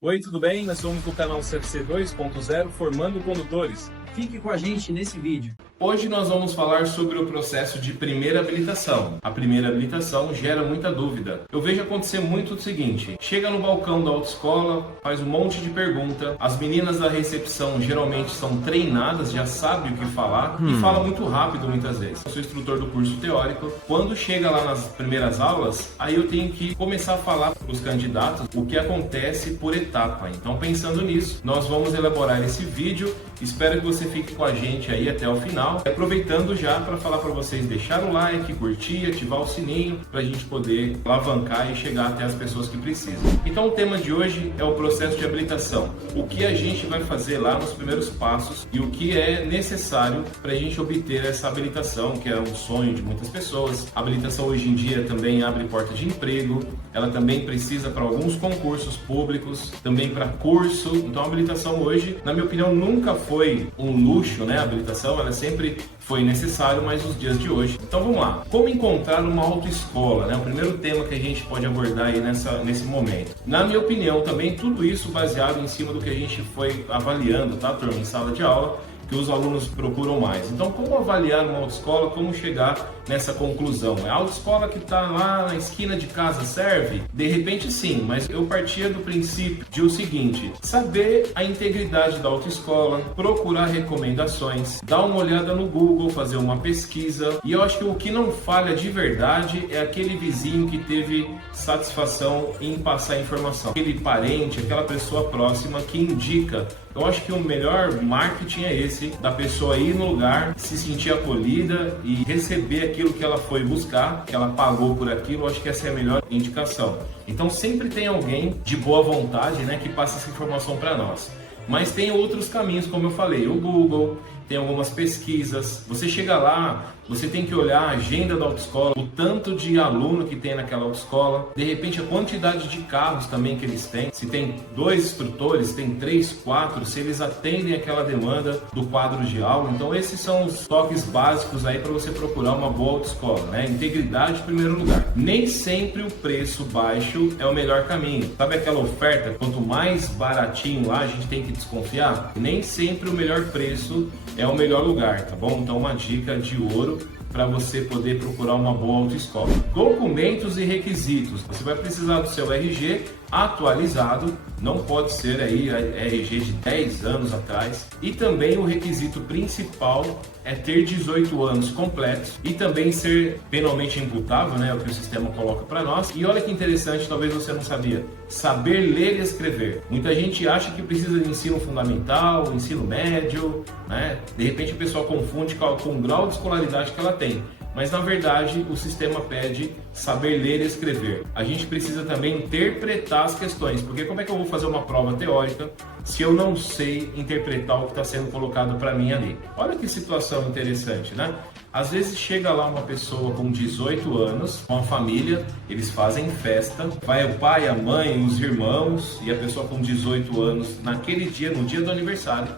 Oi, tudo bem? Nós somos do canal CFC 2.0 Formando Condutores. Fique com a gente nesse vídeo. Hoje nós vamos falar sobre o processo de primeira habilitação. A primeira habilitação gera muita dúvida. Eu vejo acontecer muito o seguinte: chega no balcão da autoescola, faz um monte de pergunta, as meninas da recepção geralmente são treinadas, já sabem o que falar e falam muito rápido muitas vezes. Eu sou instrutor do curso teórico. Quando chega lá nas primeiras aulas, aí eu tenho que começar a falar para os candidatos o que acontece por etapa. Então, pensando nisso, nós vamos elaborar esse vídeo. Espero que você fique com a gente aí até o final. Aproveitando já para falar para vocês deixar o like, curtir, ativar o sininho para a gente poder alavancar e chegar até as pessoas que precisam. Então o tema de hoje é o processo de habilitação. O que a gente vai fazer lá nos primeiros passos e o que é necessário para a gente obter essa habilitação, que é um sonho de muitas pessoas. A habilitação hoje em dia também abre porta de emprego, ela também precisa para alguns concursos públicos, também para curso. Então a habilitação hoje, na minha opinião, nunca foi um luxo, né? A habilitação, ela sempre foi necessário, mas nos dias de hoje. Então vamos lá. Como encontrar uma autoescola, né? O primeiro tema que a gente pode abordar aí nesse momento. Na minha opinião também, tudo isso baseado em cima do que a gente foi avaliando, tá, turma? Em sala de aula, que os alunos procuram mais. Então, como avaliar uma autoescola, como chegar nessa conclusão? É a autoescola que está lá na esquina de casa serve? De repente sim, mas eu partia do princípio de o seguinte: saber a integridade da autoescola, procurar recomendações, dar uma olhada no Google, fazer uma pesquisa. E eu acho que o que não falha de verdade é aquele vizinho que teve satisfação em passar a informação, aquele parente, aquela pessoa próxima que indica. Eu acho que o melhor marketing é esse, da pessoa ir no lugar, se sentir acolhida e receber aquilo que ela foi buscar, que ela pagou por aquilo. Eu acho que essa é a melhor indicação. Então sempre tem alguém de boa vontade, né, que passa essa informação para nós. Mas tem outros caminhos, como eu falei, o Google, tem algumas pesquisas. Você chega lá, você tem que olhar a agenda da autoescola, o tanto de aluno que tem naquela autoescola, de repente a quantidade de carros também que eles têm. Se tem 2 instrutores, tem 3, 4, se eles atendem aquela demanda do quadro de aula. Então esses são os toques básicos aí para você procurar uma boa autoescola, né? Integridade em primeiro lugar. Nem sempre o preço baixo é o melhor caminho. Sabe aquela oferta? Quanto mais baratinho lá, a gente tem que desconfiar. Nem sempre o melhor preço é o melhor lugar, tá bom? Então uma dica de ouro para você poder procurar uma boa autoescola. Documentos e requisitos. Você vai precisar do seu RG atualizado, não pode ser aí RG de 10 anos atrás. E também o requisito principal é ter 18 anos completos e também ser penalmente imputável, né? É o que o sistema coloca para nós. E olha que interessante, talvez você não sabia, saber ler e escrever. Muita gente acha que precisa de ensino fundamental, ensino médio, né? De repente o pessoal confunde com o grau de escolaridade que ela tem. Mas na verdade o sistema pede saber ler e escrever. A gente precisa também interpretar as questões, porque como é que eu vou fazer uma prova teórica se eu não sei interpretar o que está sendo colocado para mim ali? Olha que situação interessante, né? Às vezes chega lá uma pessoa com 18 anos, com a família, eles fazem festa, vai o pai, a mãe, os irmãos, e a pessoa com 18 anos, naquele dia, no dia do aniversário,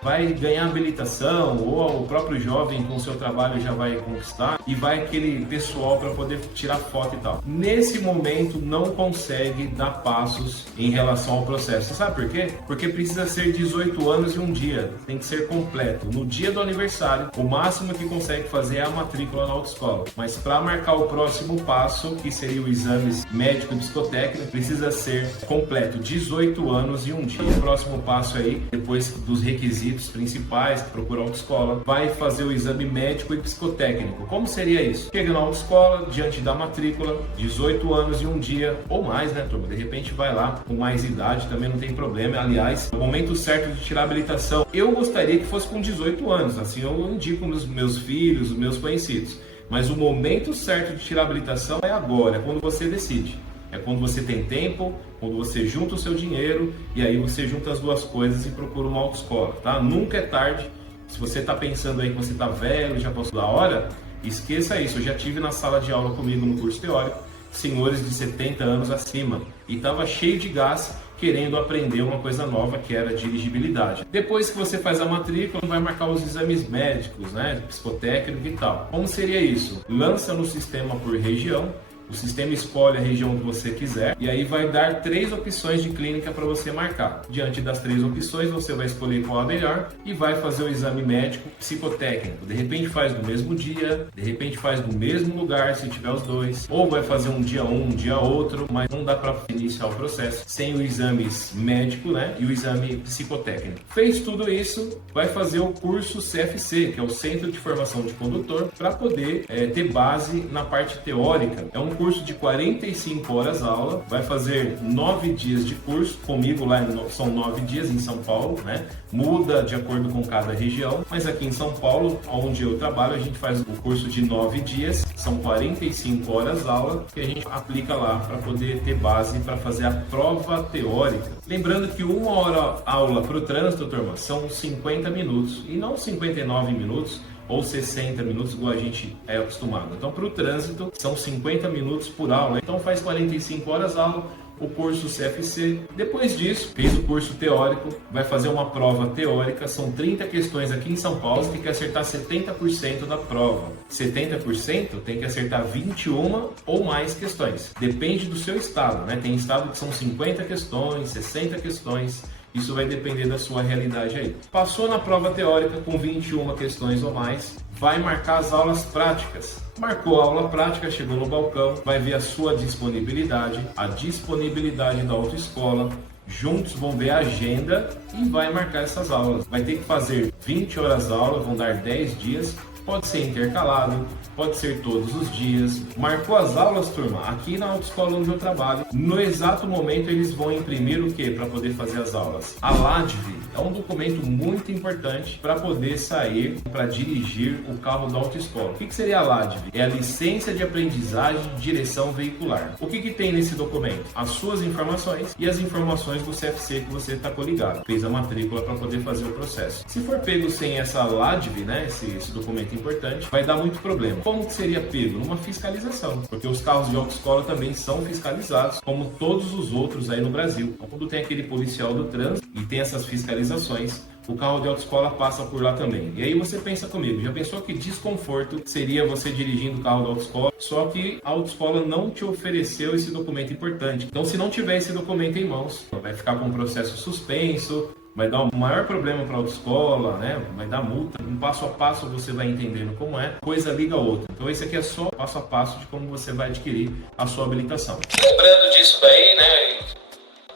vai ganhar habilitação, ou o próprio jovem com o seu trabalho já vai conquistar, e vai aquele pessoal para poder tirar foto e tal. Nesse momento não consegue dar passos em relação ao processo. Você sabe por quê? Porque precisa ser 18 anos e um dia, tem que ser completo. No dia do aniversário, o máximo que consegue fazer é a matrícula na autoescola. Mas para marcar o próximo passo, que seria o exame médico e psicotécnico, precisa ser completo, 18 anos e um dia. O próximo passo aí, depois dos requisitos principais, procurar autoescola, vai fazer o exame médico e psicotécnico. Como seria isso? Chega na autoescola, diante da matrícula, 18 anos e um dia, ou mais, né, turma? De repente vai lá com mais idade, também não tem problema. Aliás, o momento certo de tirar a habilitação, eu gostaria que fosse com 18 anos, assim eu indico os meus filhos, os meus conhecidos. Mas o momento certo de tirar a habilitação é agora, é quando você decide. É quando você tem tempo, quando você junta o seu dinheiro e aí você junta as duas coisas e procura uma autoescola, tá? Nunca é tarde. Se você está pensando aí que você está velho, já passou da hora, esqueça isso. Eu já tive na sala de aula comigo no curso teórico senhores de 70 anos acima e estava cheio de gás querendo aprender uma coisa nova que era dirigibilidade. Depois que você faz a matrícula, vai marcar os exames médicos, né, psicotécnico e tal. Como seria isso? Lança no sistema por região O sistema escolhe a região que você quiser e aí vai dar 3 opções de clínica para você marcar. Diante das 3 opções, você vai escolher qual a melhor e vai fazer o exame médico psicotécnico. De repente faz no mesmo dia, de repente faz no mesmo lugar, se tiver os dois, ou vai fazer um dia outro, mas não dá para iniciar o processo sem o exame médico, né, e o exame psicotécnico. Fez tudo isso, vai fazer o curso CFC, que é o Centro de Formação de Condutor, para poder ter base na parte teórica. É um curso de 45 horas aula, vai fazer 9 dias de curso, comigo lá são 9 dias em São Paulo, né? Muda de acordo com cada região, mas aqui em São Paulo, onde eu trabalho, a gente faz o curso de 9 dias, são 45 horas aula, que a gente aplica lá para poder ter base para fazer a prova teórica. Lembrando que 1 hora aula para o trânsito, turma, são 50 minutos, e não 59 minutos, ou 60 minutos, igual a gente é acostumado. Então, para o trânsito, são 50 minutos por aula. Então, faz 45 horas aula, o curso CFC. Depois disso, fez o curso teórico, vai fazer uma prova teórica. São 30 questões aqui em São Paulo, você tem que acertar 70% da prova. 70% tem que acertar 21 ou mais questões. Depende do seu estado, né? Tem estado que são 50 questões, 60 questões. Isso vai depender da sua realidade aí. Passou na prova teórica com 21 questões ou mais, vai marcar as aulas práticas. Marcou a aula prática, chegou no balcão, vai ver a sua disponibilidade, a disponibilidade da autoescola. Juntos vão ver a agenda e vai marcar essas aulas. Vai ter que fazer 20 horas aula, vão dar 10 dias. Pode ser intercalado, pode ser todos os dias. Marcou as aulas, turma? Aqui na autoescola onde eu trabalho, no exato momento eles vão imprimir o que para poder fazer as aulas? A LADV é um documento muito importante para poder sair para dirigir o carro da autoescola. O que seria a LADV? É a licença de aprendizagem de direção veicular. O que tem nesse documento? As suas informações e as informações do CFC que você está coligado. Fez a matrícula para poder fazer o processo. Se for pego sem essa LADV, né, esse documento importante, vai dar muito problema. Como que seria pego? Numa fiscalização, porque os carros de autoescola também são fiscalizados, como todos os outros aí no Brasil. Então, quando tem aquele policial do trânsito e tem essas fiscalizações, o carro de autoescola passa por lá também. E aí você pensa comigo, já pensou que desconforto seria você dirigindo o carro da autoescola, só que a autoescola não te ofereceu esse documento importante. Então, se não tiver esse documento em mãos, vai ficar com um processo suspenso, vai dar um maior problema para a autoescola, né? Vai dar multa. Um passo a passo você vai entendendo como é, coisa liga a outra. Então esse aqui é só passo a passo de como você vai adquirir a sua habilitação. Lembrando disso daí, né?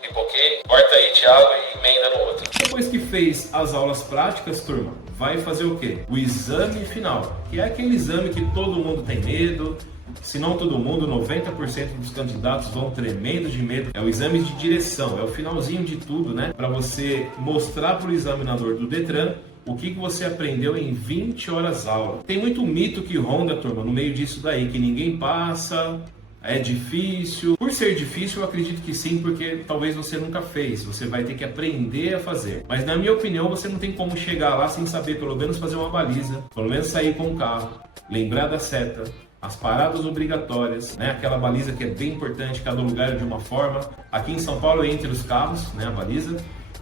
Pipoquei, corta aí, Thiago, e emenda no outro. Depois que fez as aulas práticas, turma, vai fazer o quê? O exame final, que é aquele exame que todo mundo tem medo. Se não todo mundo, 90% dos candidatos vão tremendo de medo. É o exame de direção, é o finalzinho de tudo, né? Para você mostrar para o examinador do Detran o que você aprendeu em 20 horas aula. Tem muito mito que ronda, turma, no meio disso daí, que ninguém passa, é difícil. Por ser difícil, eu acredito que sim, porque talvez você nunca fez. Você vai ter que aprender a fazer. Mas na minha opinião, você não tem como chegar lá sem saber pelo menos fazer uma baliza, pelo menos sair com o carro, lembrar da seta, as paradas obrigatórias, né? Aquela baliza que é bem importante, cada lugar é de uma forma. Aqui em São Paulo é entre os carros, né? A baliza.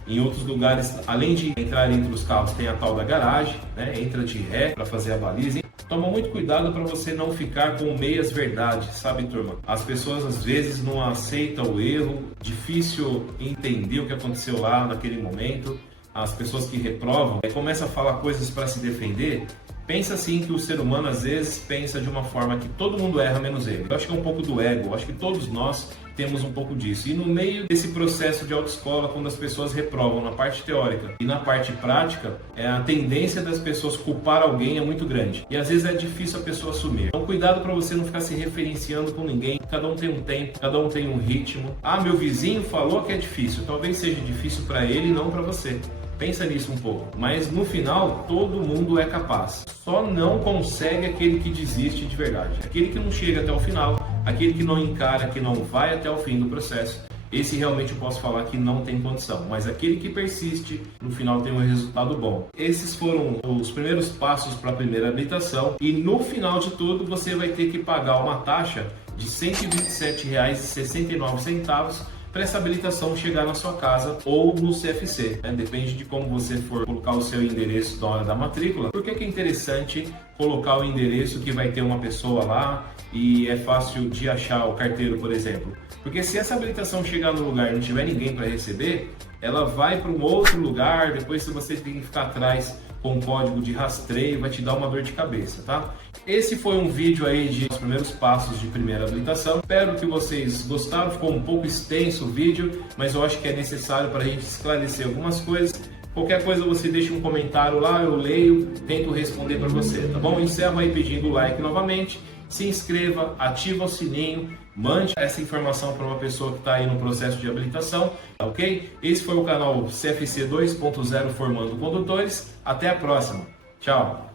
Em outros lugares, além de entrar entre os carros, tem a tal da garagem, né? Entra de ré para fazer a baliza. Toma muito cuidado para você não ficar com meias verdades, sabe, turma? As pessoas às vezes não aceitam o erro, difícil entender o que aconteceu lá naquele momento. As pessoas que reprovam começam a falar coisas para se defender. Pensa assim que o ser humano às vezes pensa de uma forma que todo mundo erra menos ele. Eu acho que é um pouco do ego, eu acho que todos nós temos um pouco disso. E no meio desse processo de autoescola, quando as pessoas reprovam na parte teórica e na parte prática, a tendência das pessoas culpar alguém é muito grande. E às vezes é difícil a pessoa assumir. Então cuidado para você não ficar se referenciando com ninguém. Cada um tem um tempo, cada um tem um ritmo. Ah, meu vizinho falou que é difícil. Talvez seja difícil para ele e não para você. Pensa nisso um pouco. Mas no final, todo mundo é capaz. Só não consegue aquele que desiste de verdade. Aquele que não chega até o final, aquele que não encara, que não vai até o fim do processo. Esse realmente eu posso falar que não tem condição. Mas aquele que persiste, no final tem um resultado bom. Esses foram os primeiros passos para a primeira habilitação. E no final de tudo, você vai ter que pagar uma taxa de R$ 127,69 para essa habilitação chegar na sua casa ou no CFC, né? Depende de como você for colocar o seu endereço na hora da matrícula. Por que é interessante colocar o endereço que vai ter uma pessoa lá e é fácil de achar o carteiro, por exemplo? Porque se essa habilitação chegar no lugar e não tiver ninguém para receber, ela vai para um outro lugar, depois se você tem que ficar atrás com um código de rastreio, vai te dar uma dor de cabeça, tá? Esse foi um vídeo aí de os primeiros passos de primeira habilitação. Espero que vocês gostaram, ficou um pouco extenso o vídeo, mas eu acho que é necessário para a gente esclarecer algumas coisas. Qualquer coisa você deixa um comentário lá, eu leio, tento responder para você, tá bom? Encerro aí pedindo o like novamente, se inscreva, ativa o sininho, mande essa informação para uma pessoa que está aí no processo de habilitação, ok? Esse foi o canal CFC 2.0 Formando Condutores. Até a próxima. Tchau!